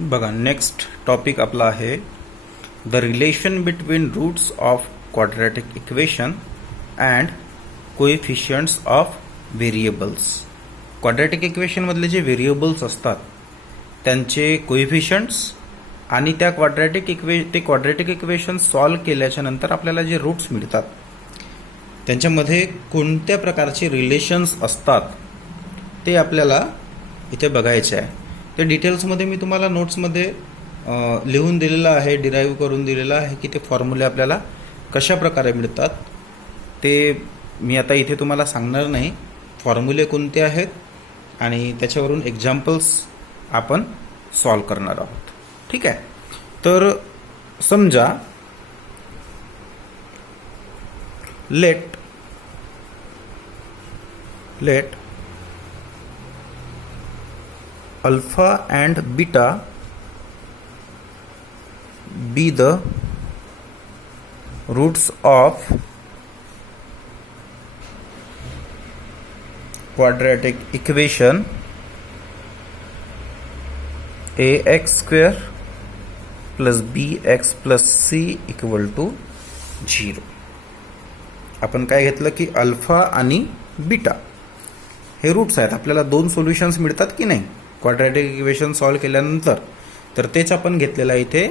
बघा, next topic आपला आहे the relation between roots of quadratic equation and coefficients of variables. Quadratic इक्वेशनमधले जे व्हेरिएबल्स असतात त्यांचे कोएफिशियंट्स आणि त्या क्वाड्रॅटिक इक्वेशन सॉल्व केल्याच्या नंतर आपल्याला जे रूट्स मिळतात त्यांच्यामध्ये कोणत्या प्रकारचे रिलेशन्स असतात ते आपल्याला इथे बघायचे आहे. ते डिटेल्समध्ये मी तुम्हाला नोट्समध्ये लिहून दिलेलं आहे, डिराईव्ह करून दिलेलं आहे की ते फॉर्म्युले आपल्याला कशा प्रकारे मिळतात. ते मी आता इथे तुम्हाला सांगणार नाही फॉर्म्युले कोणते आहेत आणि त्याच्यावरून एक्झाम्पल्स आपण सॉल्व करणार आहोत. ठीक आहे. तर समजा let alpha and beta be the roots of quadratic equation ax square plus bx plus c equal to 0. आपण काय घेतलं की अल्फा आणि बीटा हे रूट्स आहेत. आपल्याला दोन सोल्युशन्स मिळतात की नाही क्वाड्रॅटिक इक्वेशन सॉल्व केल्यानंतर, तर तेच आपण घेतलेला आहे इथे.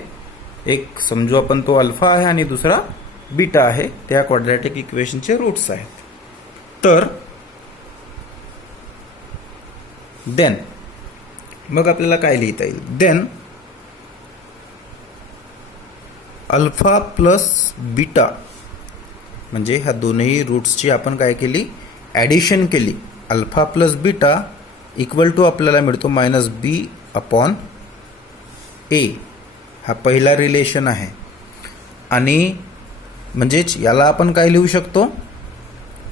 एक समजू आपण तो अल्फा आहे आणि दुसरा बीटा आहे, त्या क्वाड्रॅटिक इक्वेशनचे रूट्स आहेत. तर देन मग आपल्याला काय लिहिता येईल, देन अल्फा प्लस बीटा म्हणजे ह्या दोन्ही रूट्सची आपण काय केली, ॲडिशन केली. Alpha plus beta equal to आपल्याला मिळतो मायनस बी अपॉन ए. हा पहिला रिलेशन आहे. आणि म्हणजेच याला आपण काय लिहू शकतो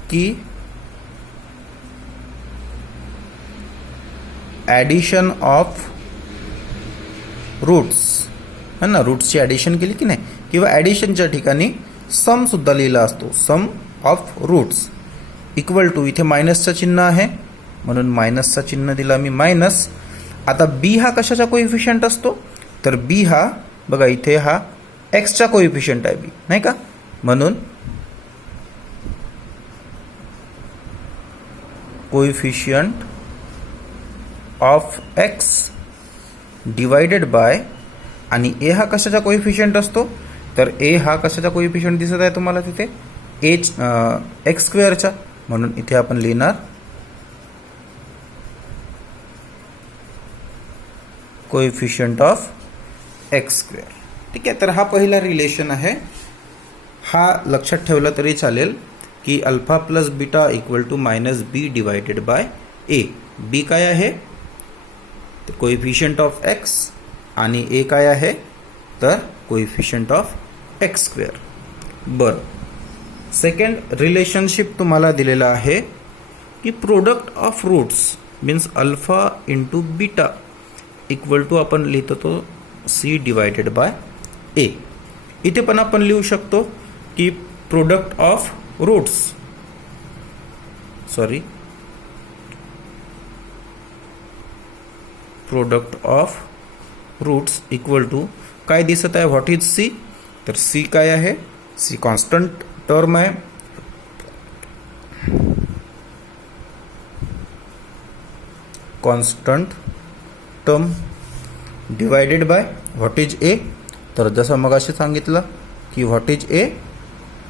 की ॲडिशन ऑफ रूट्स है ना, रूट्सची ॲडिशन केली की नाही, किंवा ॲडिशनच्या ठिकाणी सम सुद्धा लिहिला असतो, सम ऑफ रूट्स इक्वल टू, इथे मायनसचं चिन्ह आहे म्हणून मायनसचा चिन्ह दिला मी मायनस. आता बी हा कशाचा कोइफिशियंट असतो, तर बी हा बघा इथे हा एक्सचा कोइफिशियंट आहे बी, नाही का, म्हणून coefficient of x divided by, आणि ए हा कशाचा कोइफिशियंट असतो, तर ए हा कशाचा कोइफिशियंट दिसत आहे तुम्हाला तिथे, एक्स स्क्वेअरचा, म्हणून इथे आपण लिहिणार कोएफिशियंट ऑफ एक्स स्क्वेअर. ठीक आहे. तर हा पहिला रिलेशन आहे. हा लक्षात ठेवला तरी चालेल की alpha plus beta equal to minus B divided by A. B काय आहे, तर कोएफिशियंट ऑफ एक्स, आणि ए काय आहे, तर कोएफिशियंट ऑफ एक्स स्क्वेअर. बरं, सेकंड रिलेशनशिप तुम्हाला दिलेला आहे की product of roots means alpha into beta equal to आपण लिहितो तो सी डिवायडेड बाय ए. इथे पण आपण लिहू शकतो की product of roots, product of roots equal to काय दिसत आहे, व्हॉट इज सी, तर सी काय आहे, सी कॉन्स्टंट टर्म आहे, constant term divided by what is A, तर जसं मगाशी सांगितलं की what is A,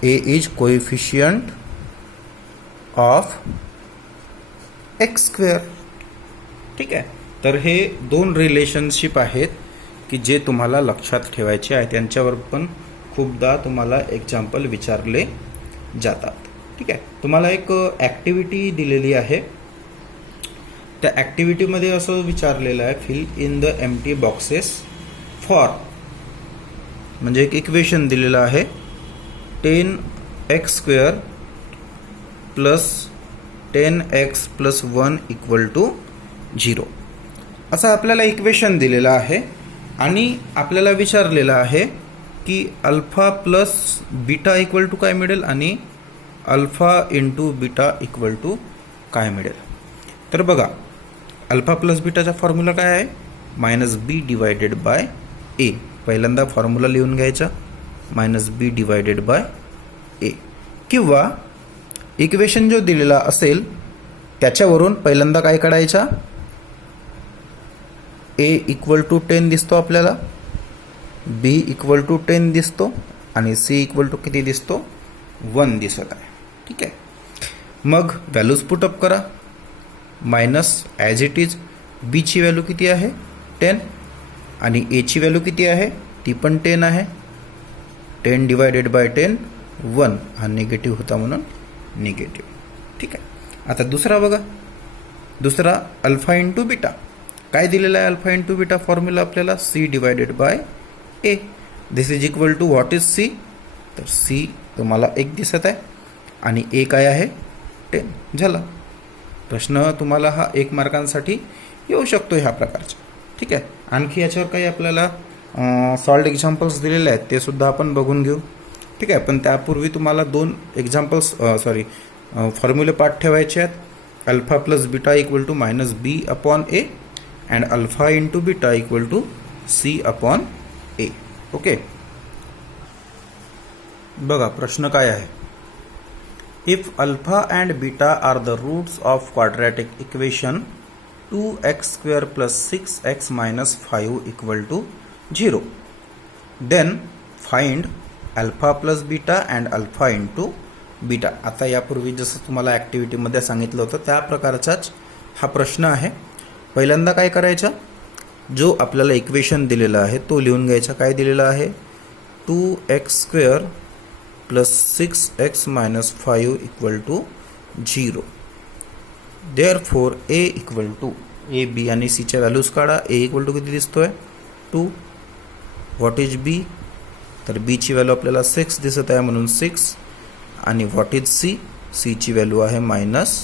A is coefficient of x square. ठीक आहे. तर हे दोन रिलेशनशिप आहेत की जे तुम्हाला लक्षात ठेवायचे आहे. त्यांच्यावर पण खूपदा तुम्हाला एक्झाम्पल विचारले जातात. ठीक आहे. तुम्हाला एक ॲक्टिव्हिटी दिलेली आहे. त्या ॲक्टिव्हिटीमध्ये असं विचारलेलं आहे, fill in the empty boxes for, म्हणजे एक इक्वेशन दिलेलं आहे 10x square plus 10x plus 1 equal to 0. असं आपल्याला इक्वेशन दिलेलं आहे आणि आपल्याला विचारलेलं आहे की alpha plus beta equal to काय मिळेल आणि alpha into beta equal to काय मिळेल. तर बघा, अल्फा प्लस बीटाचा फॉर्म्युला काय आहे, मायनस बी डिवायडेड बाय ए. पहिल्यांदा फॉर्म्युला लिहून घ्यायचा मायनस बी डिवायडेड बाय ए, किंवा इक्वेशन जो दिलेला असेल त्याच्यावरून पहिल्यांदा काय काढायचा, ए इक्वल टू 10 दिसतो आपल्याला, बी इक्वल टू 10 दिसतो आणि सी इक्वल टू किती दिसतो, 1 दिसत आहे. ठीक आहे. मग व्हॅल्यूज पुटअप करा. मायनस ॲज इट इज बीची व्हॅल्यू किती आहे 10 आणि एची व्हॅल्यू किती आहे, ती पण 10 आहे. 10 डिवायडेड बाय 10 1, हा निगेटिव्ह होता म्हणून निगेटिव्ह. ठीक आहे. आता दुसरा बघा, दुसरा अल्फा इंटू बीटा. काय दिलेला आहे अल्फा इंटू बीटा फॉर्म्युला आपल्याला, c divided by a. This is equal to what is C, तर सी तुम्हाला 1 दिसत आहे आणि ए काय आहे 10. झाला. प्रश्न तुम्हाला हा 1 मार्कांसाठी येऊ शकतो ह्या प्रकारचा. ठीक आहे. आणखी याच्यावर काही आपल्याला सॉल्ड एक्झाम्पल्स दिलेले आहेत ते सुद्धा आपण बघून घेऊ. ठीक आहे. पण त्यापूर्वी तुम्हाला 2 एक्झाम्पल्स फॉर्म्युले पाठ ठेवायचे आहेत. Alpha plus beta equal to minus b upon a and alpha into beta equal to c upon a. Okay. बघा प्रश्न काय आहे. If alpha and beta are the roots of quadratic equation 2x² plus 6x minus 5 equal to 0, then find alpha plus beta and alpha into beta. आता यापूर्वी जसं तुम्हाला ॲक्टिव्हिटीमध्ये सांगितलं होतं त्या प्रकारचाच हा प्रश्न आहे. पहिल्यांदा काय करायचं, जो आपल्याला इक्वेशन दिलेला आहे तो लिहून घ्यायचा. काय दिलेला आहे, 2x² plus 6x minus 5 equal to 0. Therefore A equal to A, B आणि सीच्या व्हॅल्यूज काढा. ए इक्वल टू किती दिसतोय 2. व्हॉट इज बी, तर बीची व्हॅल्यू आपल्याला 6 दिसत आहे म्हणून 6. आणि व्हॉट इज सी, सीची व्हॅल्यू आहे minus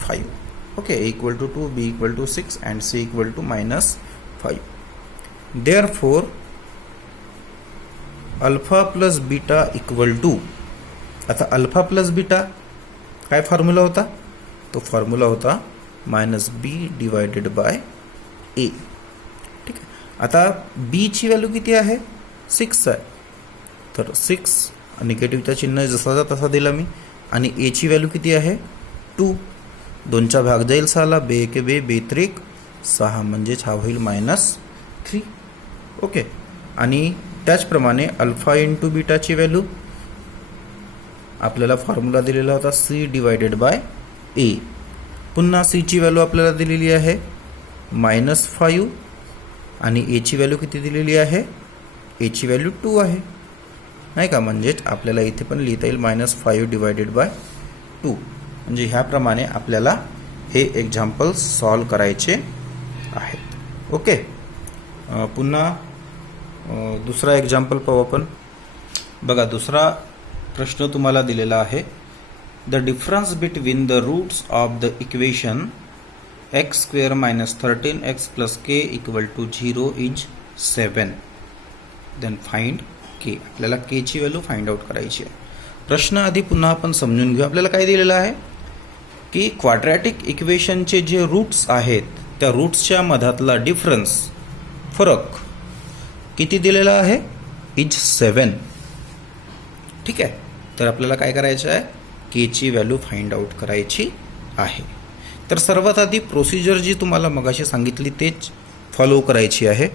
5. Okay. A equal to 2, b equal to 6 and c equal to minus 5. Therefore alpha plus beta equal to, आता अल्फा प्लस बीटा काय फॉर्म्युला होता, तो फॉर्म्युला होता minus B divided by a. ठीक आहे. आता बीची व्हॅल्यू किती आहे 6 आहे, तर 6 निगेटिव्हचा चिन्ह जसा तसा दिला मी. आणि एची व्हॅल्यू किती आहे 2. 2चा भाग जाईल 6ला, बे के बे, बे त्रिक 6 म्हणजेच हा होईल मायनस 3. ओके. आणि त्याचप्रमाणे अल्फा इंटू बीटाची व्हॅल्यू आपल्याला फॉर्म्युला दिलेला होता सी डिवायडेड बाय ए. पुन्हा सीची व्हॅल्यू आपल्याला दिलेली आहे मायनस 5 आणि एची व्हॅल्यू किती दिलेली आहे, एची व्हॅल्यू 2 आहे नाही का. म्हणजेच आपल्याला इथे पण लिहिता येईल मायनस 5 डिवायडेड बाय 2. म्हणजे ह्याप्रमाणे आपल्याला हे एक्झाम्पल्स सॉल्व करायचे आहेत. ओके. पुन्हा दुसरा एक्झाम्पल पाहू आपण. बघा दुसरा प्रश्न तुम्हाला दिलेला आहे. The difference between the roots of the equation x² minus 13x plus k equal to 0 is 7. Then find k. आपल्याला k ची व्हॅल्यू फाइंड आउट करायची आहे. प्रश्न आधी पुन्हा आपण समजून घेऊ. आपल्याला काय दिलेलं आहे की क्वाड्रॅटिक इक्वेशनचे जे रूट्स आहेत त्या रूट्सच्या मधातला डिफरन्स, फरक किती दिलेला आहे, इज 7. ठीक आहे. तर आपल्याला काय करायचं आहे, के ची व्हॅल्यू फाइंड आउट करायची आहे. तर सर्वात आधी प्रोसिजर जी तुम्हाला मगाशी सांगितली तेच फॉलो करायची आहे.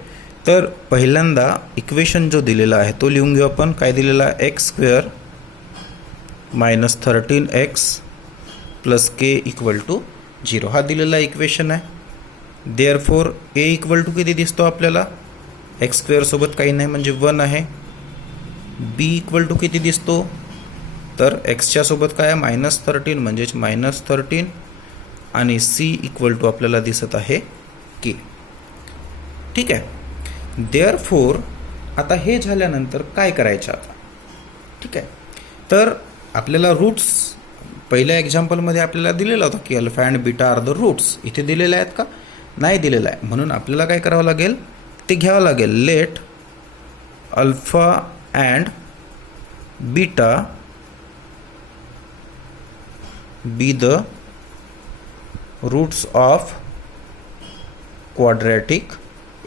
तर पहिल्यांदा इक्वेशन जो दिलेला आहे तो लिहून घेऊ आपण. काय दिलेला आहे, x² minus 13x plus k equal to 0 हा दिलेला इक्वेशन आहे. देअरफॉर ए इक्वल टू किती दिसतो आपल्याला, x² सोबत काही नाही म्हणजे 1 आहे. बी इक्वल टू किती दिसतो, तर एक्सच्या सोबत काय आहे मायनस 13 म्हणजेच मायनस 13. आणि सी इक्वल टू आपल्याला दिसत आहे के. ठीक आहे. देअरफॉर आता हे झाल्यानंतर काय करायचं आता. ठीक आहे. तर आपल्याला रूट्स पहिल्या एक्झाम्पलमध्ये आपल्याला दिलेला होता की alpha and beta are the roots. इथे दिलेले आहेत का, नाही दिलेलं आहे. म्हणून आपल्याला काय करावं लागेल, ते घ्यावं लागेल. Let alpha and beta be the roots of quadratic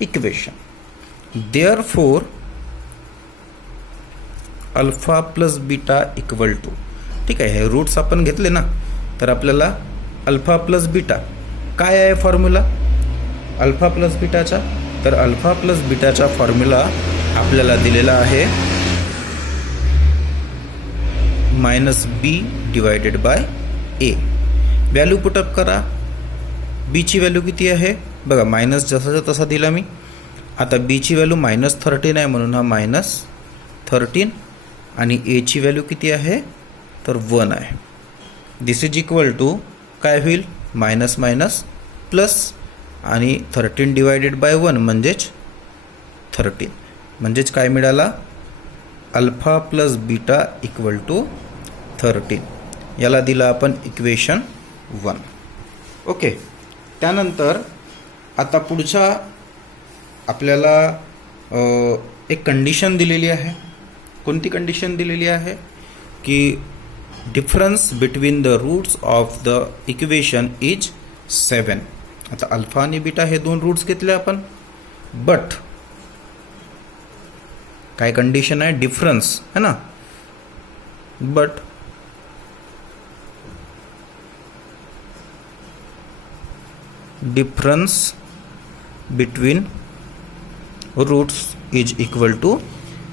equation. Therefore alpha plus beta equal to, ठीक आहे, हे रूट्स आपण घेतले ना, तर आपल्याला अल्फा प्लस बीटा काय आहे फॉर्म्युला अल्फा प्लस बीटाचा, तर अल्फा प्लस बीटाचा फॉर्म्युला आपल्याला दिलेला आहे -b divided by a. Value put up करा. b ची व्हॅल्यू किती आहे बघा, मायनस जसाचा तसा दिला मी. आता b ची व्हॅल्यू -13 आहे म्हणून हा -13 आणि a ची व्हॅल्यू किती आहे तर 1 आहे. दिस इज इक्वल टू काय होईल मायनस मायनस प्लस आणि 13 डिवायडेड बाय 1 म्हणजेच 13, म्हणजेच काय मिळाला alpha plus beta equal to 13. याला दिला आपण इक्वेशन 1. ओके. त्यानंतर आता पुढचा आपल्याला एक कंडिशन दिलेली आहे. कोणती कंडिशन दिलेली आहे की difference between the roots of the equation is 7. आता अल्फा आणि बीटा हे दोन रूट्स घेतले आपण, बट काय कंडिशन आहे डिफरन्स है ना, but difference between roots is equal to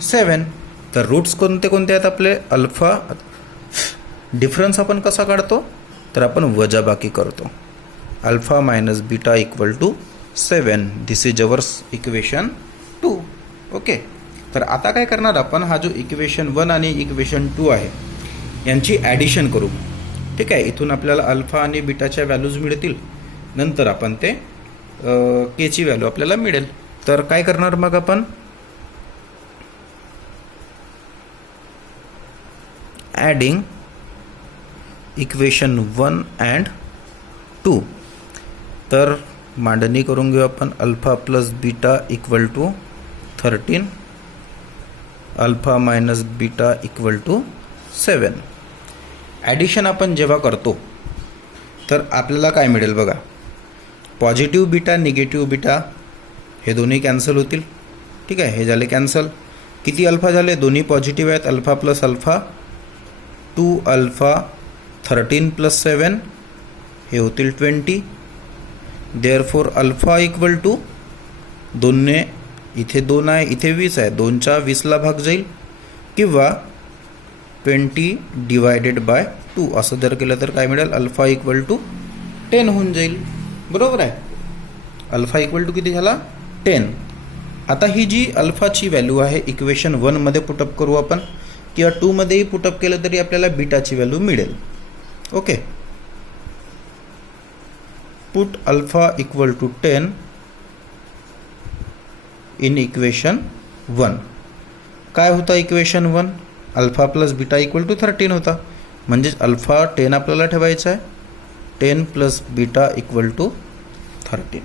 7. तर रूट्स कोणते कोणते आहेत आपले अल्फा. डिफरन्स आपण कसा काढतो तर आपण वजाबाकी करतो. Alpha minus beta equal to 7. This is our equation 2. Okay. तर आता काय करणार आपण, हा जो इक्वेशन 1 आणि इक्वेशन 2 आहे यांची ॲडिशन करू. ठीक आहे. इथून आपल्याला अल्फा आणि बीटाच्या व्हॅल्यूज मिळतील, नंतर आपण ते के ची व्हॅल्यू आपल्याला मिळेल. तर काय करणार मग आपण, ॲडिंग इक्वेशन 1 अँड 2. तर मांडणी करून घेऊ आपण. Alpha plus beta equal to 13, alpha minus beta equal to 7. Addition आपण जेव्हा करतो तर आपल्याला काय मिळेल बघा, पॉझिटिव्ह बीटा निगेटिव्ह बीटा हे दोन्ही कॅन्सल होतील. ठीक आहे, हे झाले कॅन्सल. किती अल्फा झाले, दोन्ही पॉझिटिव्ह आहेत. Alpha plus alpha 2 alpha, 13 plus 7 हे होतील 20. देअरफोर अल्फा इक्वल टू, दोनने इथे 2 आहे, इथे 20 आहे, 2च्या 20ला भाग जाईल, किंवा 20 डिवायडेड बाय 2 असं जर केलं तर काय मिळेल, अल्फा इक्वल टू 10 होऊन जाईल. बरोबर आहे. अल्फा इक्वल टू किती झाला 10. आता ही जी अल्फाची व्हॅल्यू आहे इक्वेशन 1 मध्ये पुटअप करू आपण, किंवा 2 मध्येही पुटअप केलं तरी आपल्याला बीटाची व्हॅल्यू मिळेल. Okay. Put alpha equal to 10 in equation 1. काय होता equation 1, alpha plus beta equal to 13 होता, म्हणजेच अल्फा 10 आपल्याला ठेवायचा आहे. 10 प्लस बीटा इक्वल टू 13.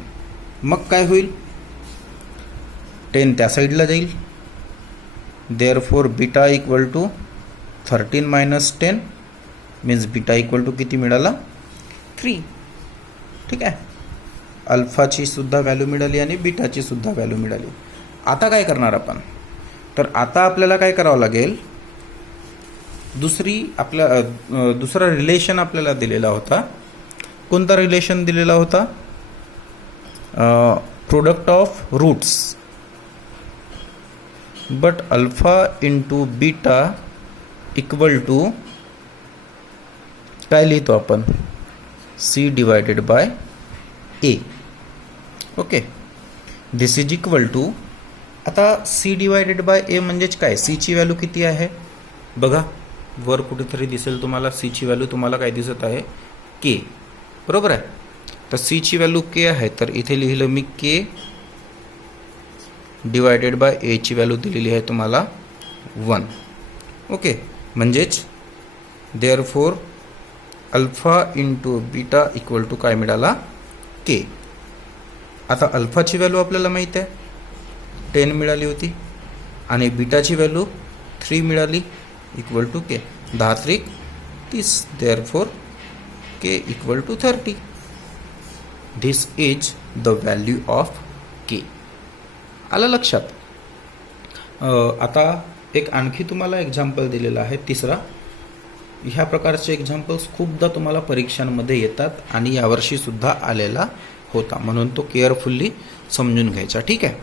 मग काय होईल, 10 त्या साईडला जाईल. Therefore beta equal to 13 minus 10 means beta equal to किती मिळाला 3. ठीक आहे. अल्फाची सुद्धा व्हॅल्यू मिळाली आणि बीटाची सुद्धा व्हॅल्यू मिळाली. आता काय करणार आपण, तर आता आपल्याला काय करावं लागेल, दुसरा रिलेशन आपल्याला दिलेला होता. कोणता रिलेशन दिलेला होता, product of roots, but alpha into beta equal to काय लिहितो आपण, C divided by A. Okay. This is equal to, आता सी डिवायडेड बाय ए म्हणजेच काय, सी ची व्हॅल्यू किती आहे बघा, वर कुठेतरी दिसेल तुम्हाला सी ची व्हॅल्यू, तुम्हाला काय दिसत आहे के. बरोबर आहे. तर सी ची व्हॅल्यू के आहे, तर इथे लिहिलं मी के डिवायडेड बाय ए ची व्हॅल्यू दिलेली आहे तुम्हाला 1. ओके. म्हणजेच therefore alpha into beta equal to काय मिळाला के. आता अल्फाची व्हॅल्यू आपल्याला माहीत आहे 10 मिळाली होती आणि बीटाची व्हॅल्यू 3 मिळाली इक्वल टू के. 10 त्रिक 30. Therefore K equal to 30. This is the value of K. आलं लक्षात? आता एक आणखी तुम्हाला एक्झाम्पल दिलेलं आहे तिसरा. ह्या प्रकारचे एक्झाम्पल्स खूपदा तुम्हाला परीक्षांमध्ये येतात आणि यावर्षी सुद्धा आलेला होता, म्हणून तो केअरफुल्ली समजून घ्यायचा. ठीक आहे.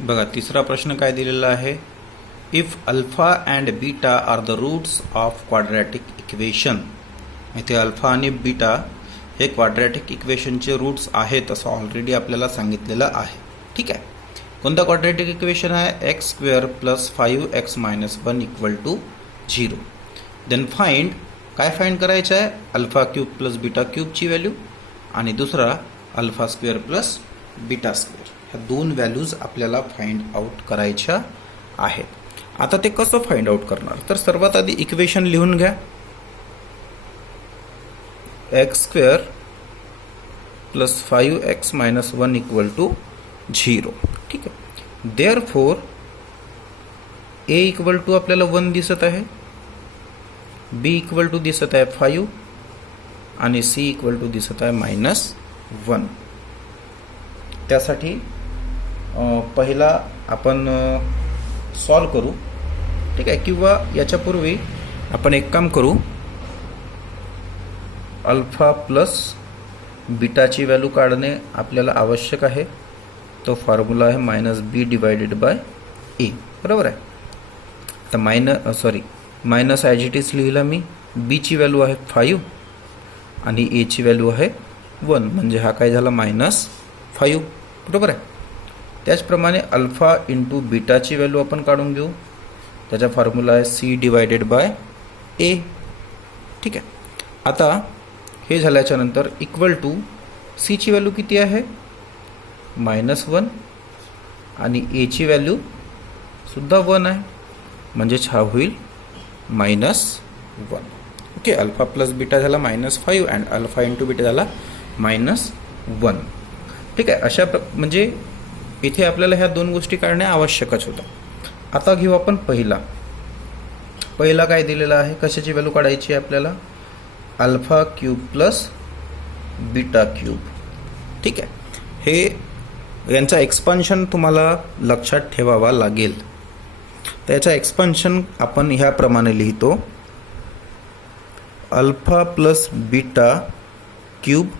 बघा तिसरा प्रश्न काय दिलेला आहे. If alpha and beta are the roots of quadratic equation. इथे अल्फा आणि बीटा हे क्वाड्रॅटिक इक्वेशनचे रूट्स आहेत असं ऑलरेडी आपल्याला सांगितलेलं आहे. ठीक आहे. कोणता क्वाड्रॅटिक इक्वेशन आहे. X square plus 5x minus 1 equal to 0. Then find, काय फाइंड करायचं आहे. अल्फा क्यूब प्लस बीटा क्यूबची व्हॅल्यू आणि दुसरा alpha square plus beta square. ह्या दोन व्हॅल्यूज आपल्याला फाइंड आउट करायच्या आहेत. आता ते कसं फाइंड आउट करणार. तर सर्वात आधी इक्वेशन लिहून घ्या. X square plus 5x minus 1 equal to 0. ठीक आहे. देअरफोर ए इक्वल टू आपल्याला 1 दिसत आहे, बी इक्वल टू दिसत आहे 5 आणि सी इक्वल टू दिसत आहे -1. त्यासाठी पहिला आपण सॉल्व करू. ठीक आहे. किंवा याच्यापूर्वी आपण एक काम करू. अल्फा प्लस बीटाची व्हॅल्यू काढणे आपल्याला आवश्यक आहे. तो फॉर्म्युला आहे -b डिवायडेड बाय ए. बरोबर आहे. तर मायनस ॲज इट इज लिहिलं मी. बीची व्हॅल्यू आहे 5 आणि एची व्हॅल्यू आहे 1, म्हणजे हा काय झाला -5. बरोबर आहे. त्याचप्रमाणे अल्फा इंटू बीटाची व्हॅल्यू आपण काढून घेऊ. त्याचा फॉर्म्युला आहे c डिवायडेड बाय ए. ठीक आहे. आता हे झाल्याच्या नंतर इक्वल टू सीची व्हॅल्यू किती आहे -1 आणि एची व्हॅल्यू सुद्धा 1 आहे, म्हणजेच हा होईल -1. ओके. अल्फा प्लस बीटा झाला -5 अँड अल्फा इंटू बीटा झाला -1. ठीक आहे. म्हणजे इथे आपल्याला ह्या दोन गोष्टी काढणे आवश्यकच होतं. आता घेऊ आपण पहिला काय दिलेला आहे. कशाची व्हॅल्यू काढायची आहे आपल्याला. Alpha cube plus beta cube. ठीक आहे. हे यांचा एक्सपान्शन तुम्हाला लक्षात ठेवावा लागेल. तर याचा एक्सपान्शन आपण ह्याप्रमाणे लिहितो. Alpha plus beta cube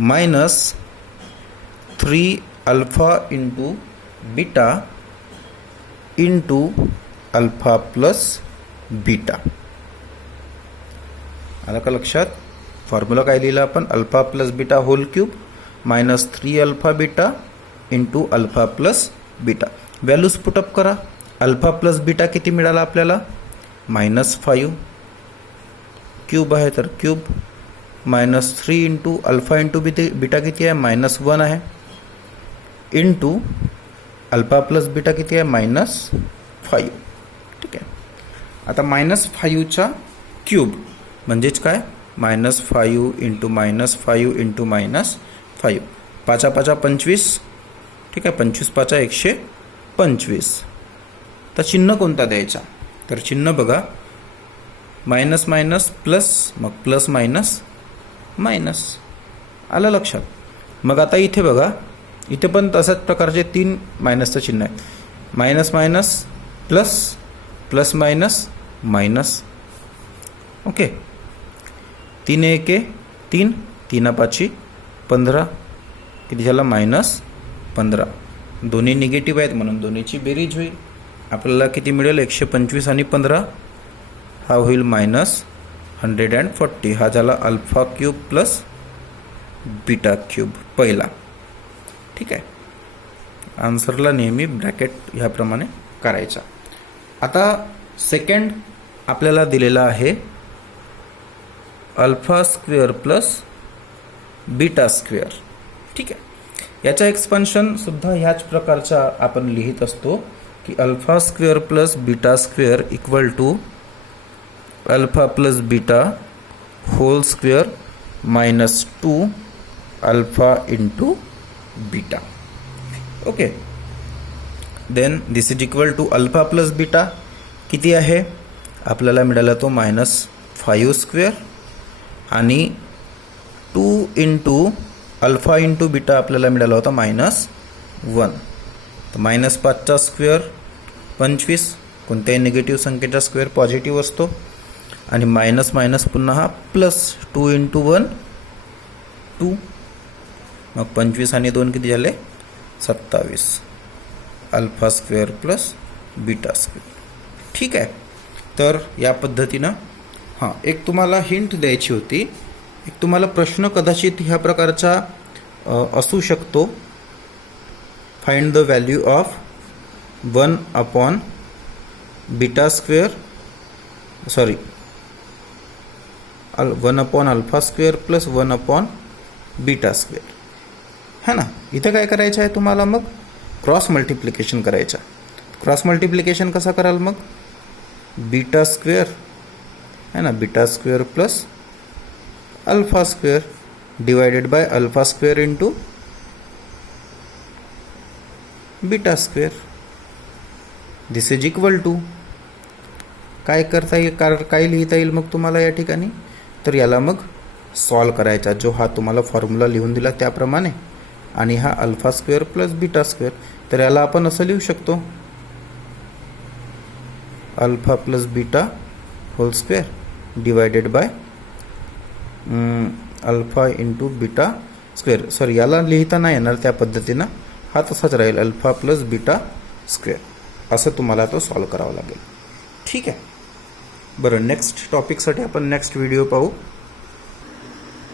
minus 3 alpha into beta into alpha plus beta. आलं का लक्षात. फॉर्म्युला काय लिहिला आपण. Alpha plus beta whole cube minus 3 alpha beta into alpha plus beta. Values put up करा. अल्फा प्लस बीटा किती मिळाला आपल्याला -5. क्यूब आहे तर cube -3 into alpha into beta किती आहे -1 आहे इंटू अल्फा प्लस बीटा किती आहे -5. ठीक आहे. आता -5चा क्यूब म्हणजेच काय -5 इंटू -5 इंटू -5. 5 5 25. ठीक आहे. 25 5 125. तर चिन्ह कोणता द्यायचा. तर चिन्ह बघा मायनस मायनस प्लस, मग प्लस मायनस मायनस. आलं लक्षात. मग आता इथे बघा, इथे पण तशाच प्रकारचे 3 मायनसचं चिन्ह आहे. Minus minus plus, plus minus minus. Okay. 3 1 3, 3 5 15. किती झाला -15. दोन्ही निगेटिव्ह आहेत म्हणून दोन्हीची बेरीज होईल. आपल्याला किती मिळेल 125 आणि 15 हा होईल -140. हा झाला alpha cube plus beta cube पहिला. ठीक आहे. आन्सरला नेहमी ब्रॅकेट ह्याप्रमाणे करायचा. आता सेकंड आपल्याला दिलेला आहे alpha square plus beta square. ठीक आहे. याचा एक्सपान्शन सुद्धा ह्याच प्रकारचा आपण लिहित असतो की alpha square plus beta square equal to alpha plus beta whole square -2 alpha into beta. Okay. Then this is equal to alpha plus beta किती आहे आपल्याला मिळाला तो -5 स्क्वेअर आणि 2 इंटू अल्फा इंटू बीटा आपल्याला मिळाला होता -1. तर -5चा स्क्वेअर 25, कोणत्याही निगेटिव्ह संख्येचा स्क्वेअर पॉझिटिव्ह असतो, आणि मायनस मायनस पुन्हा हा प्लस 2 इंटू 1 2. मग 25 आणि 2 किती झाले? 27. Alpha square plus beta square. ठीक आहे. तर या पद्धतीनं एक तुम्हाला हिंट द्यायची होती. एक तुम्हाला प्रश्न कदाचित ह्या प्रकारचा असू शकतो. Find the value of 1 upon beta square 1 upon alpha square plus 1 upon beta square, है ना. इथं काय करायचं आहे तुम्हाला? मग क्रॉस मल्टिप्लिकेशन करायचं. क्रॉस मल्टिप्लिकेशन कसा कराल? मग बीटा स्क्वेअर है ना, beta square plus alpha square divided by alpha square into beta square. This is equal to काय करता येईल? काय लिहिता येईल मग तुम्हाला या ठिकाणी? तर याला मग सॉल्व करायचा, जो हा तुम्हाला फॉर्म्युला लिहून दिला त्याप्रमाणे, आणि हा alpha square plus beta square. तर याला आपण असं लिहू शकतो, alpha plus beta whole square divided by alpha into beta square. Sorry, याला लिहिता नाही येणार त्या पद्धतीनं, हा तसाच राहील, अल्फा प्लस बीटा स्क्वेअर. असं तुम्हाला तो सॉल्व करावा लागेल. ठीक आहे. बरं, नेक्स्ट टॉपिकसाठी आपण नेक्स्ट व्हिडिओ पाहू.